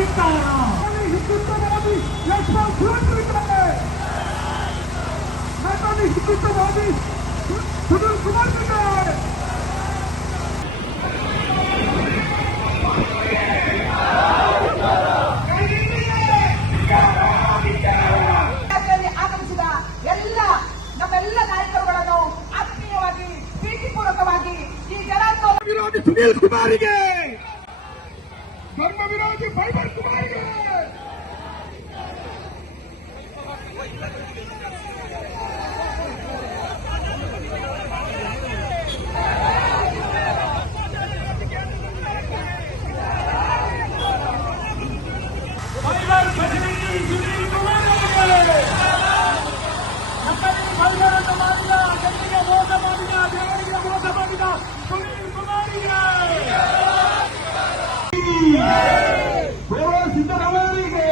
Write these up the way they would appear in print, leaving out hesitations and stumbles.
ಹಿಂದುತ್ವವಾದಿ ಯಶವಂತ್ ಸುರೇಶ್ವರಿದ್ದಾರೆ. ಹಿಂದುತ್ವವಾದಿ ಸುನಿಲ್ ಕುಮಾರ್ ಇದ್ದಾರೆ. ಆಗಮಿಸಿದ ನಮ್ಮೆಲ್ಲ ನಾಯಕರುಗಳನ್ನು ಆತ್ಮೀಯವಾಗಿ ಪ್ರೀತಿಪೂರ್ವಕವಾಗಿ ಈ ಜನಾಂದೋಲನ ವಿರೋಧಿ ಸುನೀಲ್ ಕುಮಾರಿಗೆ, ಧರ್ಮ ವಿರೋಧಿ ಫೈಬರ್ ಕುಮಾರಿಗೆ, ಫೈಬರ್ ಪ್ರತಿನಿಧಿ ಸುನೀಲ್ ಕುಮಾರಿಗೆ, ನಮ್ಮಲ್ಲಿ ಫೈಬರ್ ಅನ್ನು ಮಾಡಿದ, ಜನರಿಗೆ ಮೋಸ ಮಾಡಿದ, ದೇವರಿಗೆ ಮೋಸ ಮಾಡಿದ ಸುನೀಲ್ ಕುಮಾರಿಗೆ, ಸಿದ್ದರಾಮಯ್ಯರಿಗೆ,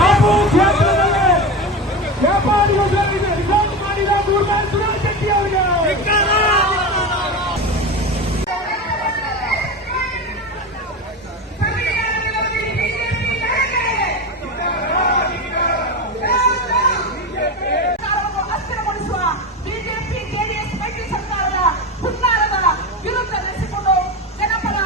ಕಬ್ಬು ಕ್ಷೇತ್ರದಲ್ಲಿ ವ್ಯಾಪಾರಿಗಳು ರಿಸಲ್ಟ್ ಮಾಡಿದ ಗುರುನಾಥ್ ಸುರೇಶ್ ಶೆಟ್ಟಿ ಅವರಿಗೆ ಅಸ್ಥಿರಗೊಳಿಸುವ ಬಿಜೆಪಿ ಜೆಡಿಎಸ್ ಮೈತ್ರಿ ಸರ್ಕಾರದ ಹುನ್ನಾರದ ವಿರುದ್ಧ ನಡೆಸಿಕೊಂಡು ಜನಪರ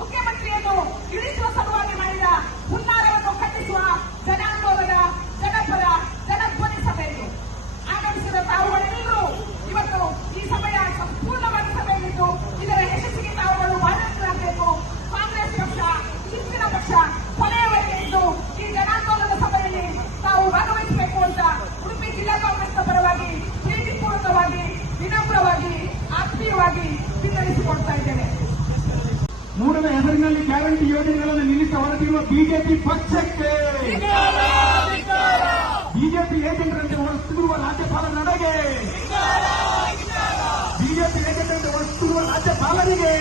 ಮುಖ್ಯಮಂತ್ರಿಯನ್ನು ಇಳಿಸುವ ಸಲುವಾಗಿ ಮಾಡಿದ ಹುನ್ನಾರವನ್ನು ಖಂಡಿಸುವ ಜನಾಂದೋಲನ ಜನಪರ ಜನಧ್ವನಿ ಸಭೆಯಲ್ಲಿ ಆಗಮಿಸಿದ ತಾವುಗಳೆಲ್ಲರೂ ಇವತ್ತು ಈ ಸಭೆಯ ಸಂಪೂರ್ಣವಾದ ಸಭೆಯಲ್ಲಿದ್ದು ಇದರ ಯಶಸ್ಸಿಗೆ ತಾವುಗಳು ಭಾಗವಹಿಸಬೇಕು. ಕಾಂಗ್ರೆಸ್ ಪಕ್ಷ ಹಿಂದಿನ ಪಕ್ಷ ಕೊನೆಯವರೆಗೆ ಇದ್ದು ಈ ಜನಾಂದೋಲನ ಸಭೆಯಲ್ಲಿ ತಾವು ಭಾಗವಹಿಸಬೇಕು ಅಂತ ಉಡುಪಿ ಜಿಲ್ಲಾ ಕಾಂಗ್ರೆಸ್ನ ಪರವಾಗಿ ಪ್ರೀತಿಪೂರ್ವಕವಾಗಿ ವಿನಮ್ರವಾಗಿ ಆತ್ಮೀಯವಾಗಿ ವಿತರಿಸಿಕೊಡ್ತಾ ಇದ್ದೇನೆ. ಮೂರರ ಹೆಸರಿನಲ್ಲಿ ಗ್ಯಾರಂಟಿ ಯೋಜನೆಗಳನ್ನು ನಿಲ್ಲಿಸಿ ಹೊರಟಿರುವ ಬಿಜೆಪಿ ಪಕ್ಷಕ್ಕೆ, ಬಿಜೆಪಿ ಏಜೆಂಟರಂತೆ ಹೊರಟಿರುವ ರಾಜ್ಯಪಾಲ ನಡೆಗೆ, ಬಿಜೆಪಿ ಏಜೆಂಟರಂತೆ ಹೊರಟಿರುವ ರಾಜ್ಯಪಾಲರಿಗೆ,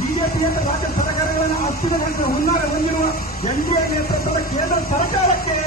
ಬಿಜೆಪಿಯಿಂದ ರಾಜ್ಯ ಸರ್ಕಾರಗಳನ್ನು ಅಸ್ಥಿರಗೊಳಿಸುವ ಹುನ್ನಾರ ಹೊಂದಿರುವ ಎನ್ಡಿಎ ನೇತೃತ್ವದ ಕೇಂದ್ರ ಸರ್ಕಾರಕ್ಕೆ